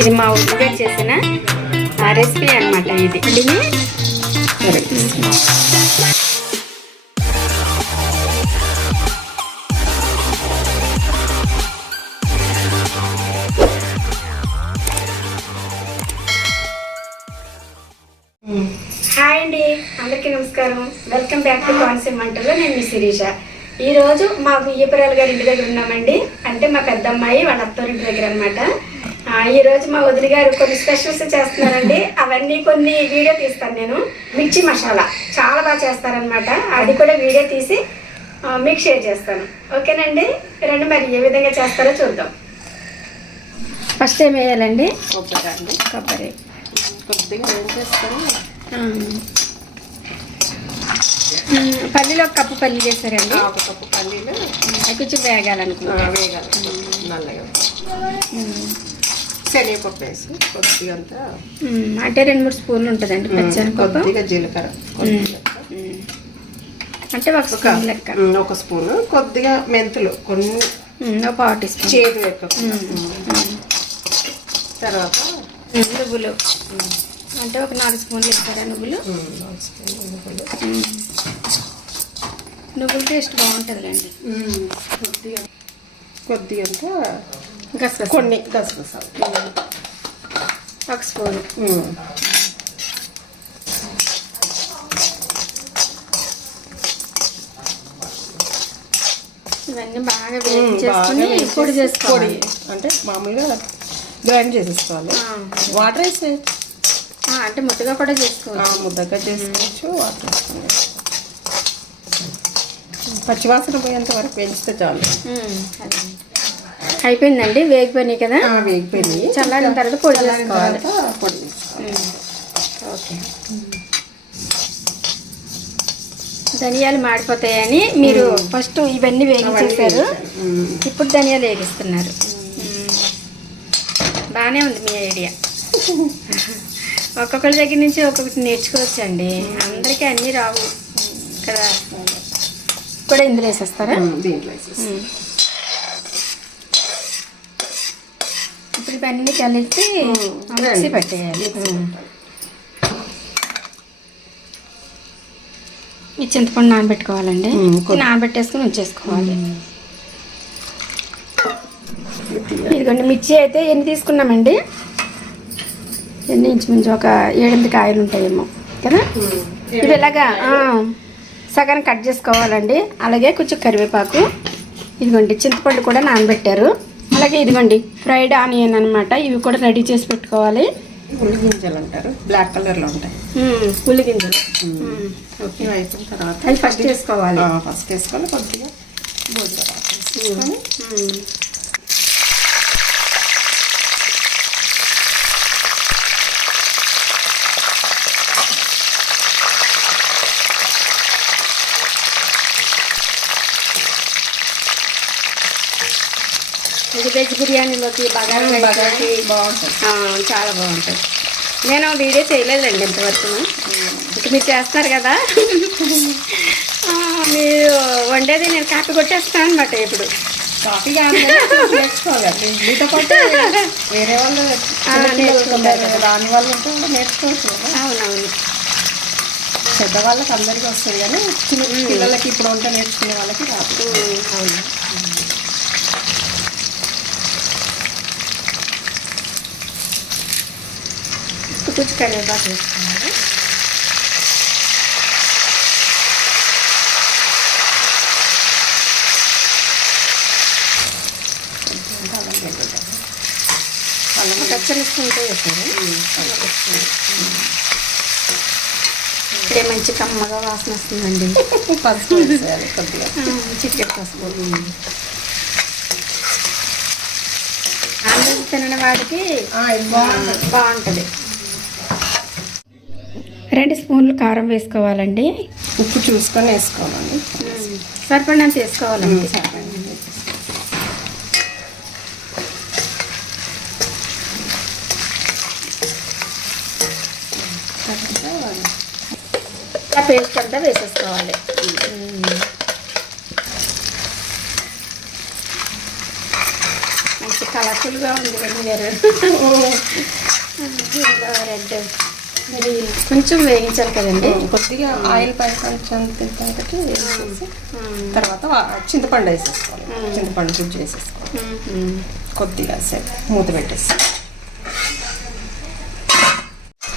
ఇది మా ఊరిగా చేసిన రెసిపీ అనమాట. ఇది హాయ్ అండి, అందరికీ నమస్కారం. వెల్కమ్ బ్యాక్ టు కోనసీమ వంటలో. నేను మీ శిరీష. ఈరోజు మా బియ్యపురాలు గారి ఇంటి దగ్గర ఉన్నామండి. అంటే మా పెద్దమ్మాయి వాళ్ళ అత్తవారింటి దగ్గర అనమాట. ఈరోజు మా వదిలి గారు కొన్ని స్పెషల్స్ చేస్తున్నారండి. అవన్నీ కొన్ని వీడియో తీస్తాను నేను. మిర్చి మసాలా చాలా బాగా చేస్తారనమాట. అది కూడా వీడియో తీసి మీకు షేర్ చేస్తాను. ఓకేనండి, రండి మరి ఏ విధంగా చేస్తారో చూద్దాం. ఫస్ట్ ఏం వేయాలండి? కొబ్బరి కొద్దిగా ఏం చేస్తారు. పల్లీలో ఒక కప్పు పల్లి చేస్తారండి. ఒక కప్పు పల్లీలు అవి కొంచెం వేగాలనుకుంటా. వేగాలి నల్లగా. శనగపప్పు వేసి కొద్దిగా అంతా, అంటే 2-3 స్పూన్లు ఉంటుందండి పచ్చనపప్పు. కొద్దిగా జీలకర్ర అంటే ఒక స్పూన్ లెక్క. ఒక స్పూను. కొద్దిగా మెంతులు కొన్ని, ఒక 1/2 టీ స్పూన్. చేదు ఎక్కువ. తర్వాత నువ్వులు అంటే ఒక 4 స్పూన్లు ఇస్తారా? నువ్వులు నువ్వుల టేస్ట్ బాగుంటుందిలేండి. కొద్దిగా అంతా గసగసాలు, కొన్ని గసగసాలు 1 స్పూన్. ఇవన్నీ బాగా వేడి చేసుకుని పొడి చేసుకోవాలి. అంటే మామూలుగా గ్రైండ్ చేసేసుకోవాలి. వాటర్ వేసే అంటే ముద్దగా కూడా చేసుకోవచ్చు. ముద్దగా చేసుకోవచ్చు. వాటర్ వేసుకోవచ్చు. పచ్చివాసన పోయేంత వరకు పెంచితే చాలు. అయిపోయిందండి. వేగిపోయినాయి కదా? వేగిపోయినాయి. చల్లారిన తర్వాత పొడి చేసుకోవాలి. పొడి చేసుకోవాలి. ఓకే. ధనియాలు మాడిపోతాయని మీరు ఫస్ట్ ఇవన్నీ వేగించేసారు. ఇప్పుడు ధనియాలు వేగిస్తున్నారు. బాగానే ఉంది మీ ఐడియా. ఒక్కొక్కరి దగ్గర నుంచి ఒక్కొక్కటి నేర్చుకోవచ్చండి. అందరికీ అన్నీ రావు కదా. కూడా ఇందులో వేసేస్తారా? ఇప్పుడు ఇవన్నీ కలిపి మిక్సీ పెట్టేయాలి. ఈ చింతపండు నానబెట్టుకోవాలండి. నానబెట్టేసుకుని ఉంచేసుకోవాలి. ఇదిగోండి మిర్చి అయితే ఎన్ని తీసుకున్నామండి? ఎన్ని ఇంచుమించు ఒక 7-8 కాయలు ఉంటాయేమో కదా. ఇవి ఇలాగా సగం కట్ చేసుకోవాలండి. అలాగే కొంచెం కరివేపాకు. ఇదిగోండి చింతపండు కూడా నానబెట్టారు. అలాగే ఇదిగోండి ఫ్రైడ్ ఆనియన్ అనమాట. ఇవి కూడా రెడీ చేసి పెట్టుకోవాలి. ఉల్లి గింజలు అంటారు, బ్లాక్ కలర్లో ఉంటాయి. ఉల్లి గింజలు. ఇవి అయిపోయిన తర్వాత అది ఫస్ట్ వేసుకోవాలి. ఫస్ట్ వేసుకొని కొద్దిగా భోజనం వేసుకొని ఇది వెజ్ బిర్యానీలోకి బగారా బాగుంటుంది. చాలా బాగుంటుంది. నేను వీడియో చేయలేదండి ఇంతవరకు. ఇక మీరు చేస్తున్నారు కదా. మీరు వండేది నేను కాపీ కొట్టేస్తాను అనమాట. ఇప్పుడు కాఫీ నేర్చుకోవాలి. మీతో పాటు వేరే వాళ్ళు నేర్చుకుంటారు కదా, దాని వాళ్ళు ఉంటే కూడా నేర్చుకోవచ్చు. అవునవును, పెద్దవాళ్ళకి అందరికీ వస్తుంది కానీ చిన్న పిల్లలకి ఇప్పుడు వంట నేర్చుకునే వాళ్ళకి రాదు. అవును. కొంచెం కరివేపాకు వేసుకోవాలి. పచ్చనిస్తుంటే వేసారు. ఇప్పుడే మంచి కమ్మగా వాసన వస్తుందండి. పసుపు వేసేయాలి కొద్దిగా, చికెన్ పసుపు. ఆంధ్ర తినని వాడికి బాగుంటుంది. 2 స్పూన్లు కారం వేసుకోవాలండి. ఉప్పు చూసుకొని వేసుకోవాలండి. సరిపడినంత వేసుకోవాలండి. పేస్ట్ అంతా వేసేసుకోవాలి. కలర్ఫుల్గా ఉంది వదిన గారు. రెడ్ మరి కొంచెం వేయించాలి కదండి. కొద్దిగా ఆయిల్ పైన కొంచెం తింటే వేసేసి తర్వాత చింతపండు వేసేసుకోవాలి. చింతపండు గుజ్జు వేసేసుకోవాలి. కొద్దిగా సేపు మూత పెట్టేసి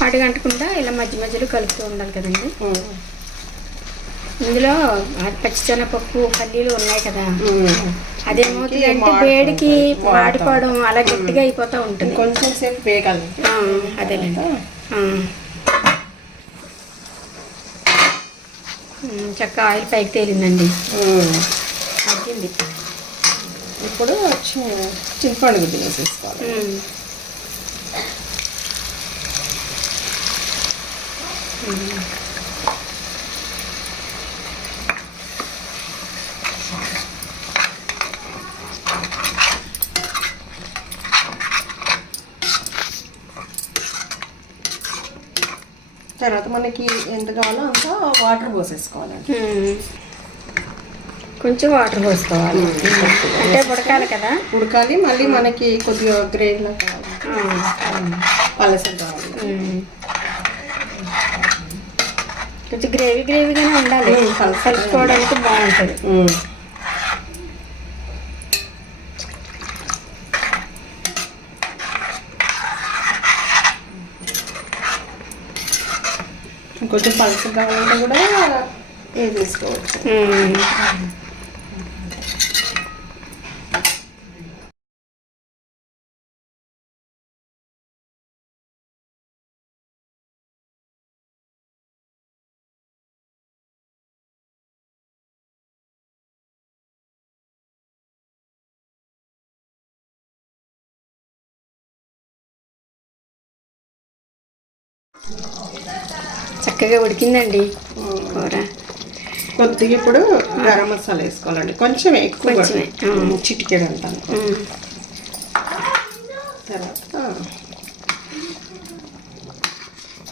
అడుగంటకుండా ఇలా మధ్య మధ్యలో కలుపుతూ ఉండాలి కదండి. ఇందులో పచ్చిశనగపప్పు పల్లీలు ఉన్నాయి కదా, అదేమవుతుంది అంటే వేడికి వాడిపోవడం అలా గట్టిగా అయిపోతూ ఉంటుంది. కొంచెం సేపు వేగాలి. అదేనండి. చక్కగా ఆయిల్ పైకి తేలిందండి. తగ్గింది. ఇప్పుడు చింతపండు గుడ్డు వేసేసుకోవాలి. తర్వాత మనకి ఎంత కావాలో అంత వాటర్ పోసేసుకోవాలండి. కొంచెం వాటర్ పోసుకోవాలి అంటే ఉడకాలి కదా. ఉడకాలి. మళ్ళీ మనకి కొద్దిగా గ్రేవీలో కావాలి, పలసం కావాలి. కొంచెం గ్రేవీగానే ఉండాలి, కలుపుకోవడానికి బాగుంటుంది. కొంచెం పలసం కావాలంటే కూడా వేసేసుకోవచ్చు. చక్కగా ఉడికిందండి కూర. కొద్దిగా ఇప్పుడు గరం మసాలా వేసుకోవాలండి. కొంచెం ఎక్కువ చిటికెడు అంటాను. తర్వాత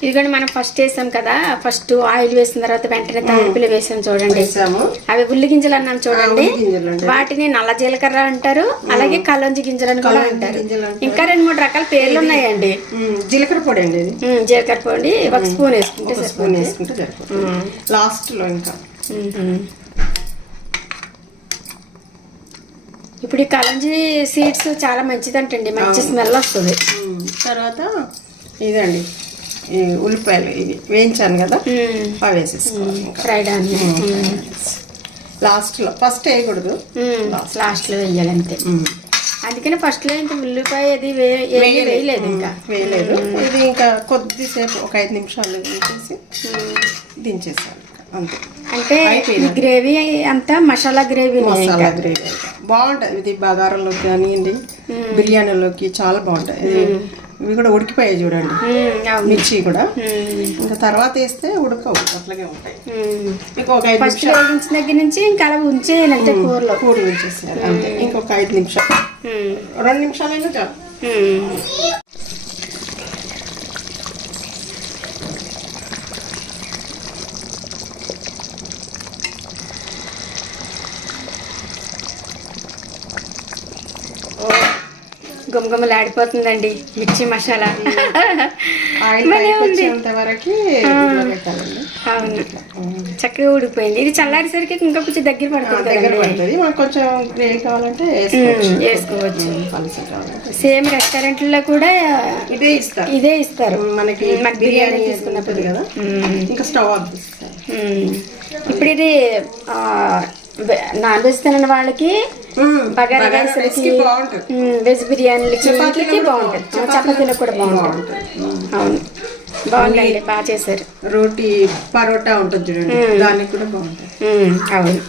ఇదిగోండి మనం ఫస్ట్ వేసాం కదా, ఫస్ట్ ఆయిల్ వేసిన తర్వాత వెంటనే తాలింపులు వేసాం చూడండి. అవి ఉల్లి గింజలు అన్నాం చూడండి, వాటిని నల్ల జీలకర్ర అంటారు, అలాగే కలోంజి గింజలు అని కూడా అంటారు. ఇంకా 2-3 రకాల పేర్లు ఉన్నాయండి. జీలకర్ర పొడి అండి, జీలకర్ర పొడి 1 స్పూన్ వేసుకుంటే సరిపోతుంది. లాస్ట్ లో ఇంకా ఇప్పుడు ఈ కలంజీ సీడ్స్ చాలా మంచిదంటండి, మంచి స్మెల్ వస్తుంది. తర్వాత ఇదండి ఈ ఉల్లిపాయలు ఇవి వేయించాను కదా, అవి వేసేసుకోవాలి. ఫ్రైడ్ ఆనియన్ లాస్ట్లో, ఫస్ట్ వేయకూడదు, లాస్ట్లో వేయాలంతే. అందుకని ఫస్ట్లో ఇంకా ఉల్లిపాయ అది వేయలేదు, ఇంకా వేయలేదు. ఇది ఇంకా కొద్దిసేపు ఒక 5 నిమిషాలు వేసేసి దించేసాను అంతే. అంటే గ్రేవీ అంతా మసాలా గ్రేవీ బాగుంటుంది. ఇది బగారాలోకి కానివ్వండి, బిర్యానీలోకి చాలా బాగుంటుంది. ఇది ఇవి కూడా ఉడికిపోయాయి చూడండి, మిర్చి కూడా. ఇంకా తర్వాత వేస్తే ఉడకవు, అట్లాగే ఉంటాయి. మీకు ఒక 5 నిమిషాలు వేయించిన దగ్గర నుంచి ఇంకా అలా ఉంచేయాలంటే కూర ఉంచేసేయాలి అంతే. ఇంకొక 5 నిమిషాలు 2 నిమిషాలైనా చాలు. గుమగుమలాడిపోతుందండి మిర్చి మసాలా. అవును, చక్కగా ఉడికిపోయింది. ఇది చల్లారేసరికి ఇంకా కొంచెం దగ్గర పడుతుంది. కొంచెం గ్రేవీ కావాలంటే వేసుకోవచ్చు. సేమ్ రెస్టారెంట్లో కూడా ఇదే ఇస్తారు మనకి బిర్యానీ తీసుకున్నప్పుడు కదా. ఇంకా స్టవ్ ఆఫ్ చేస్తారు. ఇప్పుడు ఇది నాన్ వెజ్ తినని వాళ్ళకి, బగారా రైస్లకి, వెజ్ బిర్యానీలకి బాగుంటుంది, చపాతీలకు కూడా బాగుంటుంది. అవును, బాగుందండి, బాగా చేశారు. రోటీ పరోటా ఉంటుంది చూడండి, దానికి కూడా బాగుంటుంది. అవును,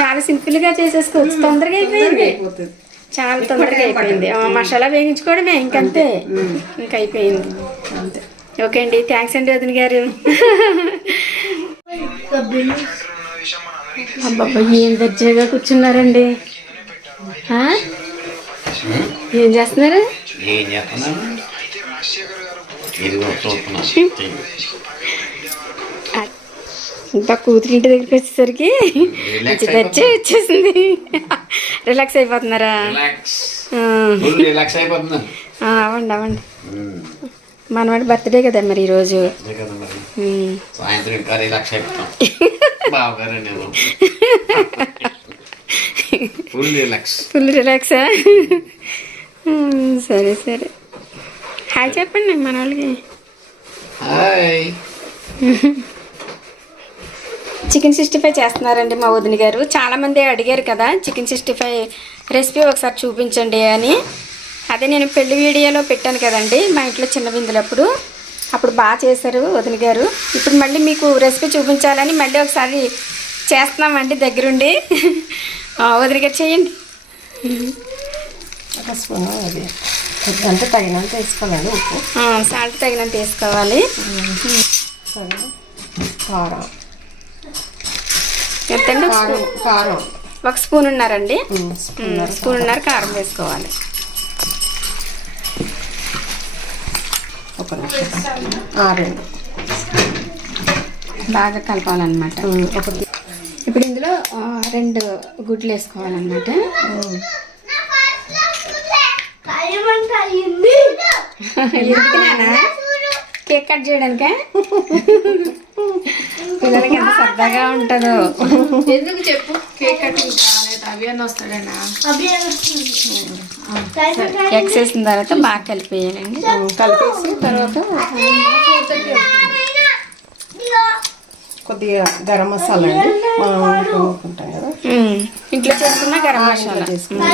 చాలా సింపుల్ గా చేసేసుకోవచ్చు, తొందరగా అయిపోయింది, చాలా తొందరగా అయిపోయింది. మసాలా వేయించుకోవడమే ఇంకంతే, ఇంకా అయిపోయింది అంతే. ఓకే అండి, థ్యాంక్స్ అండి వదిన గారు. అబ్బాబ్బా ఏం దర్జాగా కూర్చున్నారండి. ఏం చేస్తున్నారు? ఇంకా కూతురు ఇంటి దగ్గరికి వచ్చేసరికి వచ్చేసింది. రిలాక్స్ అయిపోతున్నారా? అవ్వండి అవ్వండి. మనవాడి బర్త్డే కదా మరి ఈరోజు. సాయంత్రం ఇంకా రిలాక్స్ అయిపోతాం. ఫుల్ రిలాక్సా? సరే సరే. హాయ్ చెప్పండి మన వాళ్ళకి. హాయ్. చికెన్ 65 చేస్తున్నారండి మా వదిన గారు. చాలామంది అడిగారు కదా చికెన్ 65 రెసిపీ ఒకసారి చూపించండి అని. అదే నేను పెళ్లి వీడియోలో పెట్టాను కదండి మా ఇంట్లో చిన్న విందులప్పుడు. అప్పుడు బాగా చేశారు వదిన గారు. ఇప్పుడు మళ్ళీ మీకు రెసిపీ చూపించాలని మళ్ళీ ఒకసారి చేస్తున్నామండి దగ్గరుండి. వదిన గారు చేయండి. ఒక స్పూన్ అది అంటే తగినంత వేసుకోవాలండి ఉప్పు. సాల్ట్ తగినంత వేసుకోవాలి. సరే. కారం ఎంతండి? కారం 1 స్పూన్ ఉన్నారండి. స్పూన్నర కారం వేసుకోవాలి. ఒక నిమిషం. 2 బాగా కలపాలన్నమాట. ఇప్పుడు ఇందులో 2 గుడ్లు వేసుకోవాలన్నమాట. ఎందుకునా కేక్ కట్ చేయడానిక? పిల్లలకి ఎంత సరదాగా ఉంటుందో. ఎందుకు చెప్పు? కేక్ కటింగ్ రాలేదు, అభియాన్ వస్తాడన్నా. ఎగ్స్ వేసిన తర్వాత బాగా కలిపేయాలండి. కలిపేసి తర్వాత కొద్దిగా గరం మసాలా అండి కొనుక్కుంటాం కదా, ఇంట్లో చేసుకున్న గరం మసాలా చేసుకుంటాం.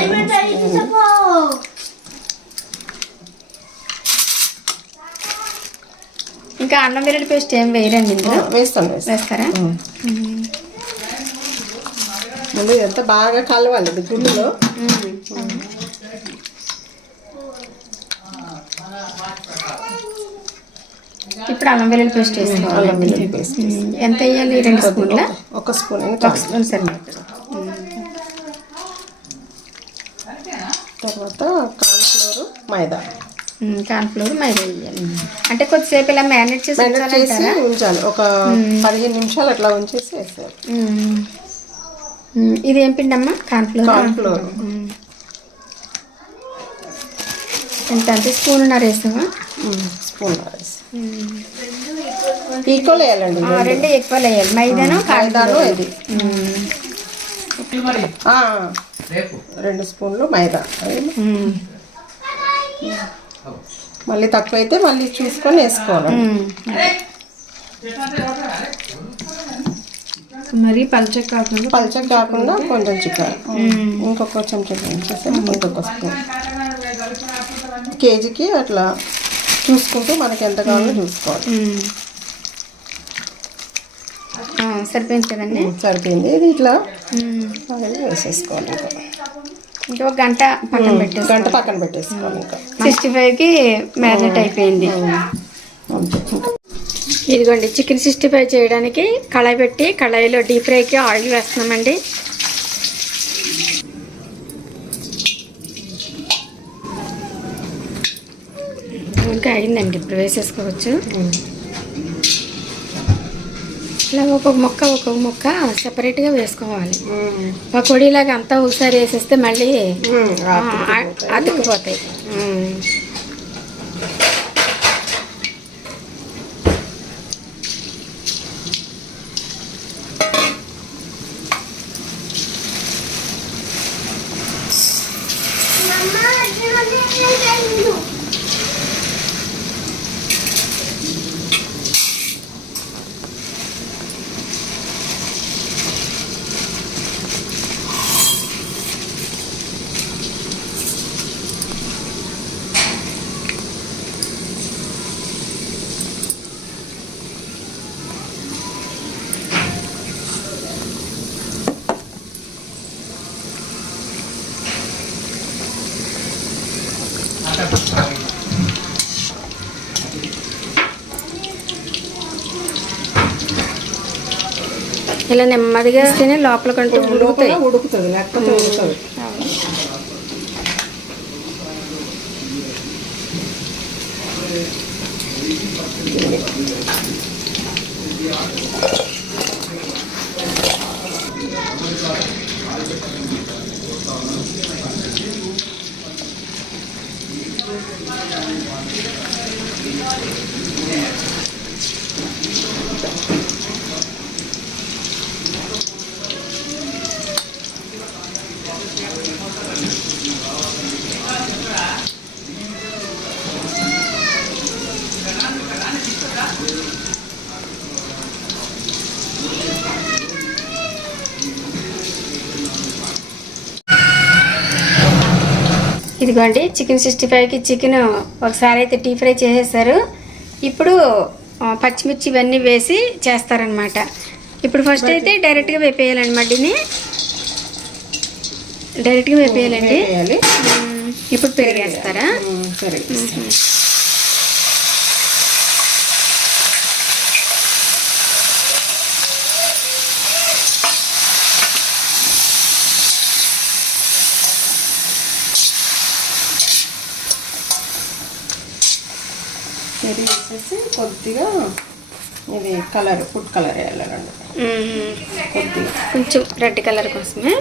ఇంకా అల్లం వెల్లుల్లి పేస్ట్ ఏం వేయరండి ఇందులో? వేస్తారా? ముందు ఎంత బాగా కలవాలి గుండులో. ఇప్పుడు అల్లం వెల్లుల్లి పేస్ట్ వేసుకోవాలి. ఎంత వేయాలి? 2 స్పూన్ల? 1 స్పూన్. 1 స్పూన్ సరిపోతుంది. తర్వాత కార్న్ఫ్లోర్, మైదా. కార్న్ఫ్లోర్, మైదా వేయాలి. అంటే కొద్దిసేపు ఇలా మ్యారినేట్ చేసి ఉంచాలి. ఒక 15 నిమిషాలు అట్లా ఉంచేసి వేస్తారు. ఇదేం పిండి అమ్మా? కార్న్ఫ్లోర్. ఎంత అంటే స్పూన్నర వేస్తావా? స్పూన్నర వేసి ఈక్వల్ వేయాలండి. 2 ఈక్వల్ వేయాలి. మైదాను ఇది 2 స్పూన్లు మైదా. మళ్ళీ తక్కువ అయితే మళ్ళీ చూసుకొని వేసుకోవాలి. మరి పల్చక్ కాకుండా కొంచెం చికెన్ ఇంకొక చెంచా వేసేసి ఇంకొక స్పూన్. కేజీకి అట్లా చూసుకుంటూ మనకి ఎంత కావాలో చూసుకోవాలి. సరిపోయింది కదండి? సరిపోయింది. ఇది ఇట్లా వేసేసుకోవాలి. ఇంకా 1 గంట పక్కన పెట్టేసుకోవాలి. ఇంకా 65కి మ్యారినేట్ అయిపోయింది. ఇదిగోండి చికెన్ 65 చేయడానికి కళాయి పెట్టి కళాయిలో డీప్ ఫ్రైకి ఆయిల్ వేస్తున్నామండి. ఇంకా అయిందండి. ఇప్పుడు వేసేసుకోవచ్చు. ఇలా ఒక్కొక్క ముక్క సెపరేట్గా వేసుకోవాలి. పకోడీలాగా అంతా ఒకసారి వేసేస్తే మళ్ళీ అతుక్కుపోతాయి. ఇలా నెమ్మదిగా వేస్తేనే లోపల కంటూ ఉడుకుతుంది, లేకపోతే ఉడుకుతుంది. ఇదిగోండి చికెన్ 65కి చికెన్ ఒకసారి అయితే డీప్ ఫ్రై చేసేసారు. ఇప్పుడు పచ్చిమిర్చి ఇవన్నీ వేసి చేస్తారనమాట. ఇప్పుడు ఫస్ట్ అయితే డైరెక్ట్గా వేపేయాలండి, మడ్డిని డైరెక్ట్గా వేపేయాలండి. వేయాలి. ఇప్పుడు పెరిగేస్తారా? సరే. పెరుగు వేసేసి కొద్దిగా ఇది కలర్, ఫుడ్ కలర్ వేయాలండి కొద్దిగా, కొంచెం రెడ్ కలర్ కోసమే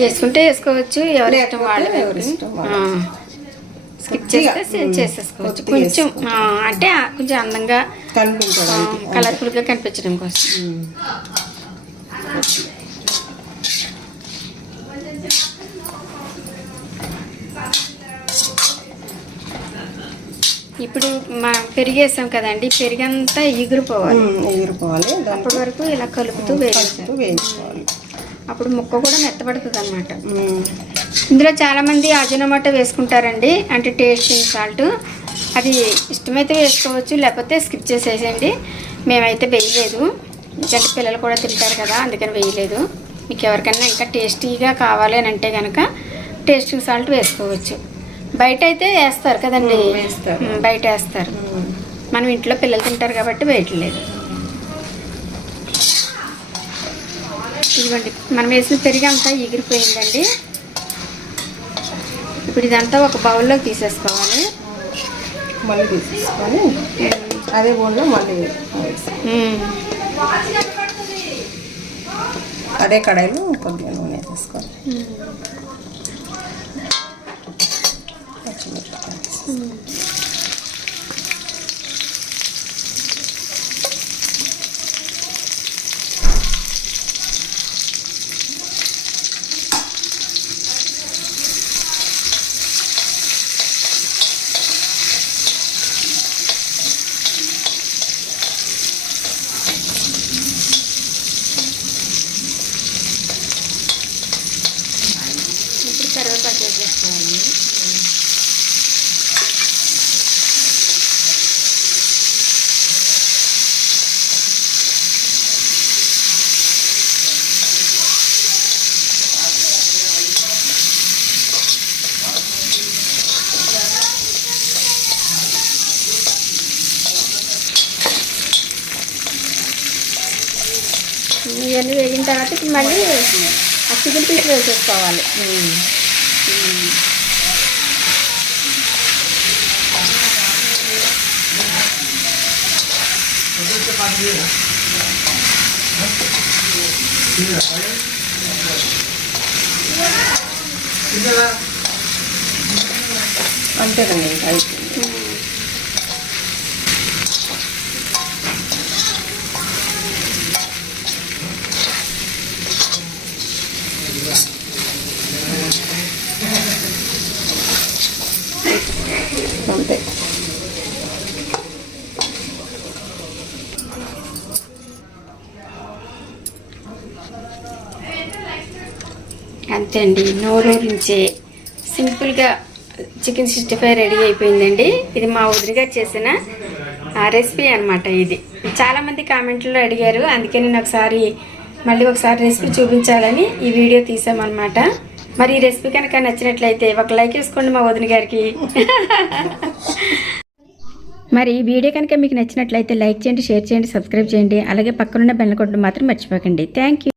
వేసుకుంటే వేసుకోవచ్చు, ఎవరి ఇష్టం వాళ్ళు. ఎవరి ఇష్టం స్కిప్ చేస్తే చేసేసుకోవచ్చు. కొంచెం అంటే కొంచెం అందంగా కనిపించడానికి, కలర్ఫుల్గా కనిపించడం కోసం. ఇప్పుడు పెరిగేసాం కదండి, పెరిగంతా ఎగిరిపోవాలి. అప్పటి వరకు ఇలా కలుపుతూ వేయించుకోవాలి. అప్పుడు ముక్క కూడా మెత్తబడుతుంది అనమాట. ఇందులో చాలామంది అజినోమోటో వేసుకుంటారండి, అంటే టేస్టింగ్ సాల్ట్. అది ఇష్టమైతే వేసుకోవచ్చు, లేకపోతే స్కిప్ చేసేసేయండి. మేమైతే వేయలేదు, ఎందుకంటే పిల్లలు కూడా తింటారు కదా, అందుకని వేయలేదు. మీకు ఎవరికైనా ఇంకా టేస్టీగా కావాలి అని అంటే కనుక టేస్టింగ్ సాల్ట్ వేసుకోవచ్చు. బయట అయితే వేస్తారు కదండి, బయట వేస్తారు. మనం ఇంట్లో పిల్లలు తింటారు కాబట్టి వేయట్లేదు. ఇదిగోండి మనం వేసిన పెరుగు అంతా ఎగిరిపోయిందండి. ఇప్పుడు ఇదంతా ఒక బౌల్లోకి తీసేసుకోవాలి. మళ్ళీ తీసేసుకొని అదే బౌల్లో మళ్ళీ అదే కడాయిలో కొద్దిగా నూనె వేసుకోవాలి. ఇప్పుడు కరివేపాకు వేసేసుకోవాలి. ఇవన్నీ వేగిన తర్వాత ఇప్పుడు మళ్ళీ ఆ చికెన్ పీస్ వేసేసుకోవాలి. అంతేనండి, ఇంకా అయిపోయింది. అంతే. అంతే అండి, నోరూరించే సింపుల్గా చికెన్ 65 రెడీ అయిపోయిందండి. ఇది మా వదిలిగా చేసిన రెసిపీ అనమాట. ఇది చాలామంది కామెంట్లో అడిగారు, అందుకే నేను మళ్ళీ ఒకసారి రెసిపీ చూపించాలని ఈ వీడియో తీసామన్నమాట. మరి ఈ రెసిపీ కనుక నచ్చినట్లయితే ఒక లైక్ వేసుకోండి మా వదిన గారికి. మరి ఈ వీడియో కనుక మీకు నచ్చినట్లయితే లైక్ చేయండి, షేర్ చేయండి, సబ్స్క్రైబ్ చేయండి. అలాగే పక్కనున్న బెల్ కొట్టడం మాత్రం మర్చిపోకండి. Thank you.